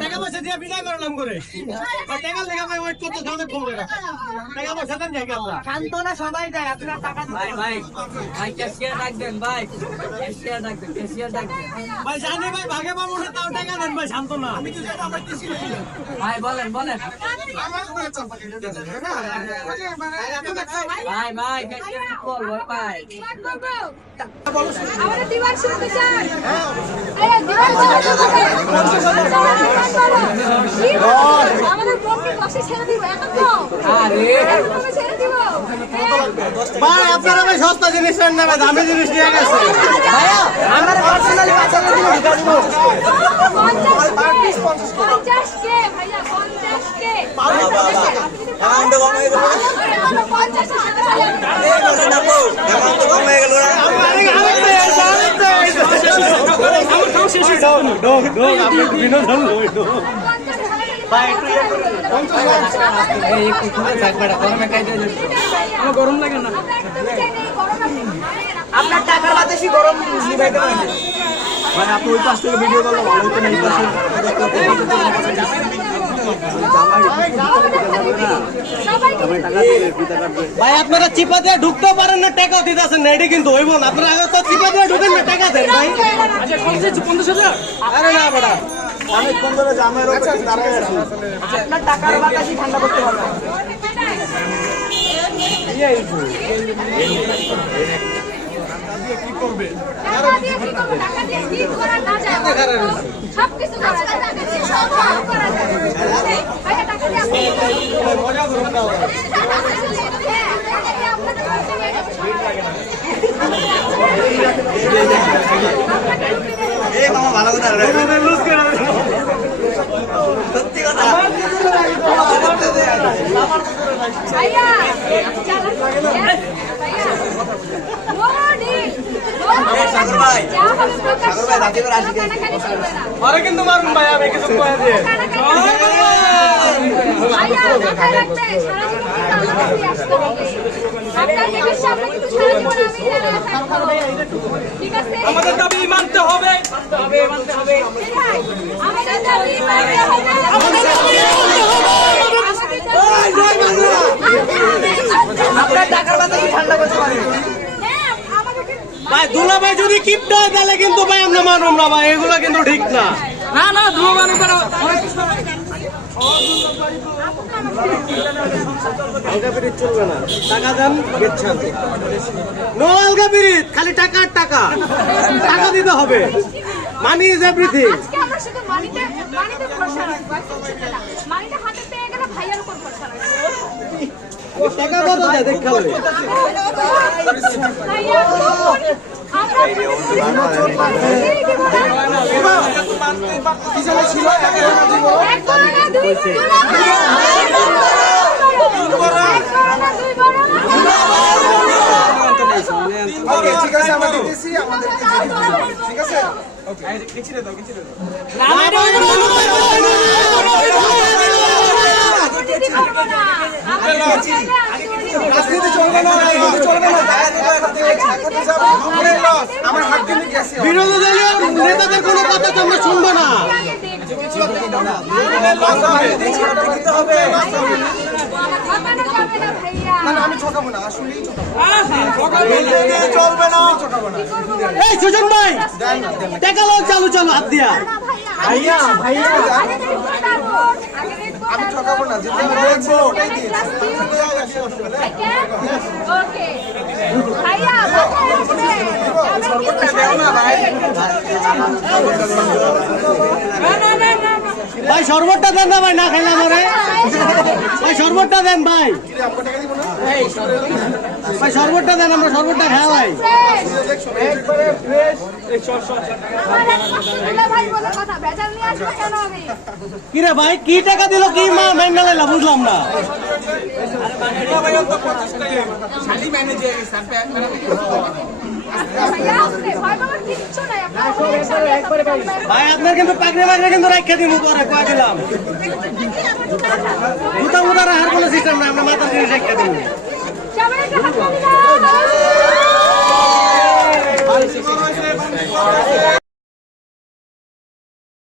টাকা পয়সা দিয়ে বিদায় করলাম করে টাকা লেখা ভাই ওয়েট করতে সামনে কমবে না টাকা পয়সা দেন যাই আমরা শান্ত না সবাই যায় আপনারা টাকা ভাই ভাই ভাই ক্যাশিয়ার রাখবেন ভাই ক্যাশিয়ার রাখবেন ক্যাশিয়ার রাখবেন ভাই জানি ভাই ভাগে পাবো না তাও টাকা দেন ভাই শান্ত না আমি কিছু আমরা কিছু ভাই বলেন বলেন ভাই ভাই ক্যাশিয়ার বল ভাই আমাদের দিবার শুরু বিচার আরে দিবার আমাদের ব্লকে 10 ছেড়ে দিব এখন তো আরে ছেড়ে দিব ভাই আপনারা ভাই সস্তা জিনিস নেন না ভাই দামি জিনিস নিয়ে গেছে ভাইয়া আমার পার্সোনালি 50 দিব ঢুকা দিব 50 কে ভাইয়া 50 কে এখন তো কমে গেল 50 গরম লাগে না আপনার টাকার বাতাসই গরম নিভাইতে পারেন ভাই আপনি ওই পাশ থেকে ভিডিও করলে ভালো হতো না এই পাশে ভাই আপনারা চিপা দিয়ে ঢুকতে পারেন না টাকা দিতেছেন না এটা কিন্তু হইব না আপনারা আগে তো চিপা দিয়ে ঢুকেন না টাকা দেন ভাই আচ্ছা 50,000 আরে না বড়া অনেকক্ষণ ধরে জামের উপরে দাঁড়ায় আছি আপনার টাকার বাতাসই ঠান্ডা করতে পারবেন কি করবে টাকা দিয়ে কি করবে টাকা দিয়ে কি করা না যায় সব কিছু করা যায় টাকা দিয়ে সব করা যায় ভাই টাকা দিয়ে আপনি মজা করুন না এই মামা ভালো কথা লুজ করে সত্যি কথা ভাইয়া চালা ভাইয়া সাগর ভাই রাতে করে আসি আরে কিন্তু মারুন ভাই আমি কিছু কয়ে দিয়ে ভাইয়া মাথায় রাখতে সারা জীবন আমাদের আসতে হবে আপনার দেশের সামনে কিন্তু সারা জীবন আমি থাকবো ঠিক আছে আমাদের দাবি মানতে হবে মানতে হবে আমাদের দাবি মানতে হবে আমাদের দাবি মানতে হবে ওই জয় বাংলা আপনার টাকার কথা কি ঠান্ডা করতে পারে ভাই দুলা ভাই যদি কিপটা তাহলে কিন্তু ভাই আমরা মানব না ভাই এগুলো কিন্তু ঠিক না না না দুলা মানব না আলগা পিরিত চলবে না টাকা দেন গেছেন নো আলগা পিরিত খালি টাকা টাকা টাকা দিতে হবে মানি ইজ এভরিথিং আজকে আমরা শুধু মানিতে ভরসা রাখবো মানিটা হাতে পেয়ে গেলে ভাইয়ের উপর ভরসা রাখবো টাকা কত দেয় দেখ খালি ভাইয়া আমরা দিয়েছি, আমাদেরকে দিয়ে দিতে। ঠিক আছে? ওকে। রাজনীতি চলবে না, রাজনীতি চলবে না। আমার হাত দিয়ে গেছি। বিরোধী দলীয় নেতাদের কোনো কথা তো আমরা শুনবো না। না, না, আমি ঠকাবো না, আসলেই ঠকাবো না। ঠকাবো না। এই সুজন ভাই টাকা লোক চালু চালু হাত দিয়া ভাইয়া ভাইয়া আমি ঠকাবো না, যেটা বলেছি ওটাই দিয়েছি। ওকে ভাইয়া ভাই শরবতটা দেন না ভাই, না খাইলাম আরে ভাই শরবতটা দেন ভাই, ভাই শরবতটা দেন, আমরা শরবতটা খাই ভাই। ভাই বলে কথা ভেজাল নিয়ে আসবে কেন আমি কিরে ভাই কি টাকা দিল কি মা মেঘনা লাইলা বুঝলাম না। ভাইয়া আসবে ভয় পাওয়ার কিচ্ছু নাই আপনারা ভাই আপনার কিন্তু পাকড়ে পাকড়ে কিন্তু রাখা দিব পরে কয়ে দিলাম, জুতা মুতা রাখার কোনো সিস্টেম নাই, আমরা মাথার জিনিস রাখা দিব। সবাই হাত তালি দাও